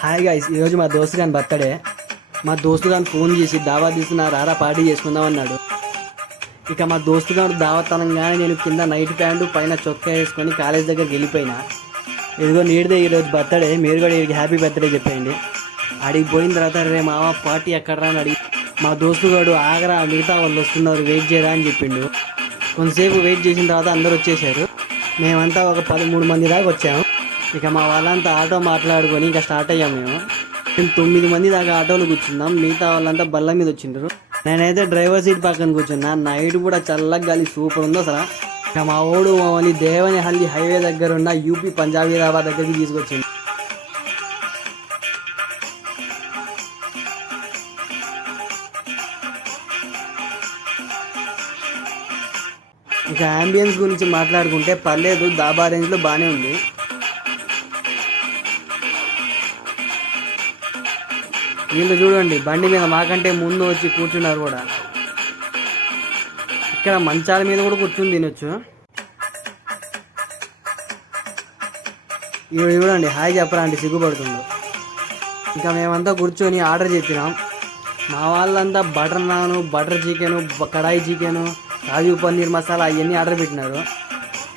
Hi guys, ఈరోజు మా దోస్తు గాని బర్త్డే. మా దోస్తు గాని ఫోన్ చేసి దావా తీస్తున్నా రారా పార్టీ చేసుకుందాం అన్నాడు. ఇక మా దోస్తు గారు దావత్ అనగానే నేను కింద నైట్ ప్యాంటు పైన చొక్కా వేసుకొని కాలేజ్ దగ్గరికి వెళ్ళిపోయినా. ఇదిగో నీడిదే ఈరోజు బర్త్డే, మీరు కూడా వీడికి హ్యాపీ బర్త్డే చెప్పండి. అడిగి పోయిన తర్వాత రే మామ పార్టీ ఎక్కడరా అని అడిగి మా దోస్తు గారు ఆగరా మిగతా వాళ్ళు వస్తున్నారు వెయిట్ చేయరా అని చెప్పిండు. కొంతసేపు వెయిట్ చేసిన తర్వాత అందరు వచ్చేసారు. మేమంతా ఒక 13 మంది దాకా వచ్చాము. ఇక మా వాళ్ళంతా ఆటో మాట్లాడుకొని ఇంకా స్టార్ట్ అయ్యాము. మేము 9 మంది దాకా ఆటోలు కూర్చున్నాం. మిగతా వాళ్ళంతా బల్ల మీద వచ్చిండ్రు. నేనైతే డ్రైవర్ సీట్ పక్కన కూర్చున్నా. నైట్ కూడా చల్లగా గాలి సూపర్ ఉంది అసలు. ఇక మా ఓడు మమ్మల్ని దేవనహల్లి హైవే దగ్గర ఉన్న యూపీ పంజాబీరాబాద్ దగ్గరికి తీసుకొచ్చింది. ఇక అంబియన్స్ గురించి మాట్లాడుకుంటే పర్లేదు, దాబా రేంజ్లో బాగానే ఉంది. వీళ్ళు చూడండి బండి మీద మాకంటే ముందు వచ్చి కూర్చున్నారు కూడా. ఇక్కడ మంచాల మీద కూడా కూర్చుని తినొచ్చు. ఇవి చూడండి హాయ్ చెప్పరా అంటే సిగ్గుపడుతుండు. ఇంకా మేమంతా కూర్చొని ఆర్డర్ చెప్పినాం. మా వాళ్ళంతా బటర్ నాను, బటర్ చికెను, కడాయి చికెను, కాజు పన్నీర్ మసాలా అవన్నీ ఆర్డర్ పెట్టినారు.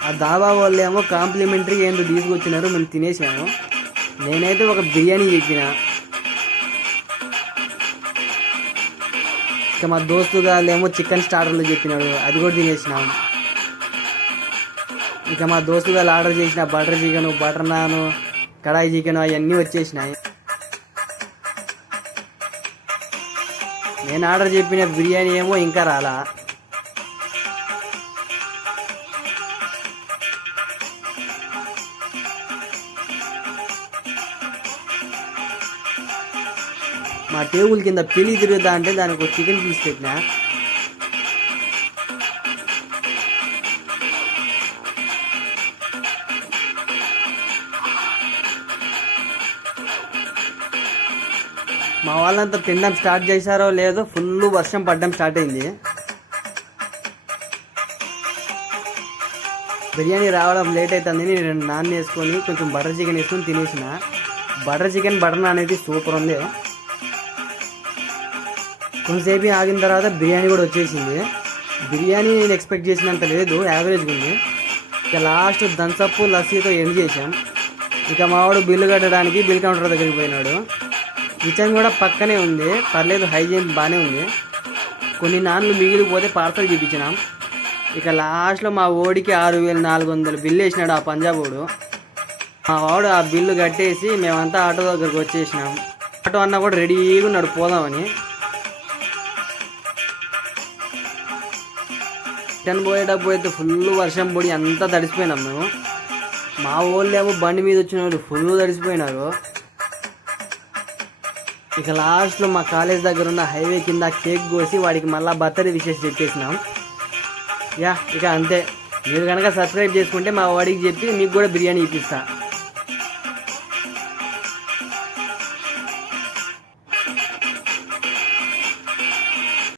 ఆ దాబా వాళ్ళు ఏమో కాంప్లిమెంటరీ ఏంటో తీసుకొచ్చినారు, మేము తినేసాము. నేనైతే ఒక బిర్యానీ చెప్పిన. ఇక మా దోస్తు గాళ్ళేమో చికెన్ స్టార్టర్లు చెప్పినాడు, అది కూడా తినేసినాం. ఇక మా దోస్తు గారు ఆర్డర్ చేసిన బటర్ చికెను, బటర్ నాను, కడాయి చికెను అవన్నీ వచ్చేసినాయి. నేను ఆర్డర్ చెప్పిన బిర్యానీ ఏమో ఇంకా రాలా. మా టేబుల్ కింద పెళ్లి తిరుగుతా అంటే దానికి ఒక చికెన్ పీస్ పెట్టినా. మా వాళ్ళంతా తినడం స్టార్ట్ చేశారో లేదో ఫుల్ వర్షం పడడం స్టార్ట్ అయింది. బిర్యానీ రావడం లేట్ అవుతుంది. నేను నాన్ వేసుకొని కొంచెం బటర్ చికెన్ వేసుకొని తినేసిన. బటర్ చికెన్ బటర్ నాన్ అనేది సూపర్ ఉంది. కొంతసేపు ఆగిన తర్వాత బిర్యానీ కూడా వచ్చేసింది. బిర్యానీ నేను ఎక్స్పెక్ట్ చేసినంత లేదు, యావరేజ్గా ఉంది. ఇక లాస్ట్ థమ్సప్ లస్సీతో ఎండ్ చేసాం. ఇక మావాడు బిల్లు కట్టడానికి బిల్ కౌంటర్ దగ్గరికి పోయినాడు. కిచెన్ కూడా పక్కనే ఉంది, పర్లేదు హైజీన్ బాగానే ఉంది. కొన్ని నాన్లు మిగిలిపోతే పార్సల్ చూపించినాం. ఇక లాస్ట్లో మా ఓడికి 6400 బిల్లు వేసినాడు ఆ పంజాబోడు. మా వాడు ఆ బిల్లు కట్టేసి మేమంతా ఆటో దగ్గరికి వచ్చేసినాం. ఆటో అన్న కూడా రెడీగా ఉన్నాడు పోదామని. రిటర్న్ పోయేటప్పుడు అయితే ఫుల్ వర్షం పడి అంతా తడిసిపోయినాం మేము. మా వాళ్ళు ఏమో బండి మీద వచ్చిన వాళ్ళు ఫుల్ తడిసిపోయినారు. ఇక లాస్ట్లో మా కాలేజ్ దగ్గర ఉన్న హైవే కింద కేక్ కోసి వాడికి మళ్ళీ బర్త్డే విషెస్ చెప్పేసినాం. ఇక అంతే. మీరు కనుక సబ్స్క్రైబ్ చేసుకుంటే మా వాడికి చెప్పి మీకు కూడా బిర్యానీ ఇప్పిస్తా.